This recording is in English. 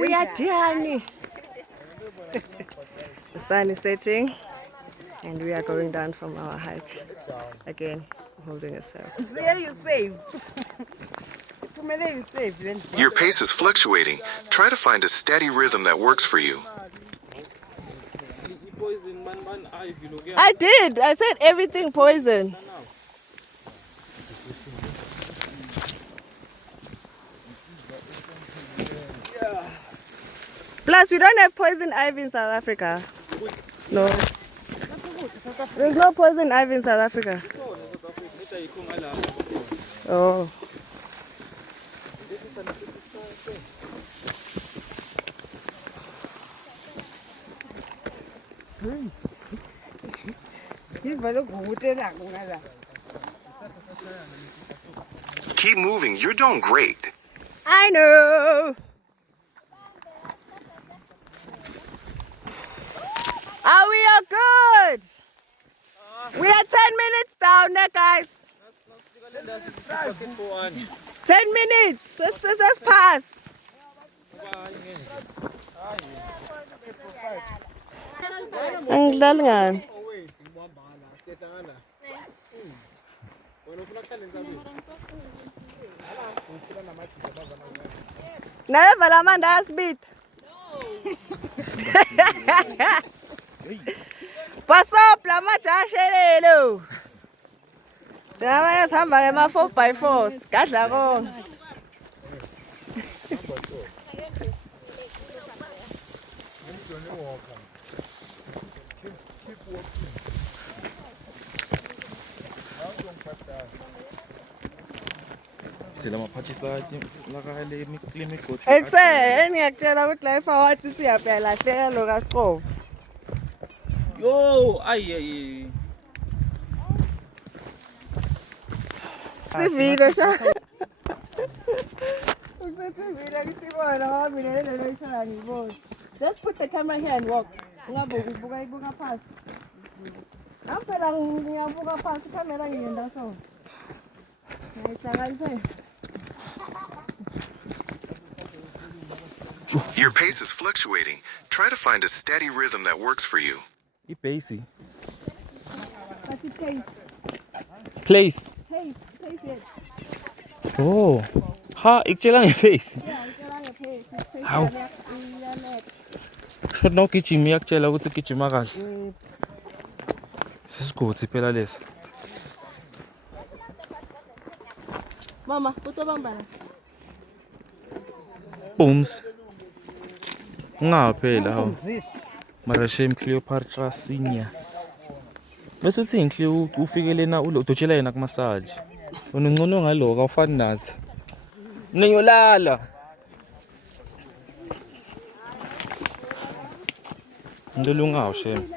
We are Diani. The sun is setting and we are going down from our hike. Again, holding a sail. Your pace is fluctuating. Try to find a steady rhythm that works for you. I did. I said everything poison. Plus, we don't have poison ivy in South Africa. No. There's no poison ivy in South Africa. Oh. Keep moving. You're doing great. I know. Are we all good? We are 10 minutes down there, guys. 10 minutes. Let's pass. Angidlali ngani? Nawe vala amanda ayasibita. Basopla amajashelelo. Nabanye sihamba ngema 4x4 sigadla konke. Ekuseni ngiyakutshela ukuthi la eFawati siyapelahleka lo kaSiqobo. Yo, ay. Sivile sha. Usesivile kisibona ngoba mina lelo ishaya ngibona. Just put the camera here and walk. Ungabuka ibuka phansi. Aphela ngiyabuka phansi camera ngiyenda so. Ngiyihlanganise. Your pace is fluctuating. Try to find a steady rhythm that works for you. Pace. What's it pace? Place. Pace it. Oh. Ha, ikutshela ngepace. Yeah, ngitshela ngepace. Pace Hawu. iyanetha. Shot no gijima iyakutshela ukuthi gijima kahle. Sesigodi phela lesi. Mama, utobambana. Booms. Ungaphela hawo. Mara shame Cleopatra Senior. Bese uthi inhle ufike lena udotshela yena ku massage. Unungcono ngaloka awufani nathi. Niyolala. Ndolungawo shame.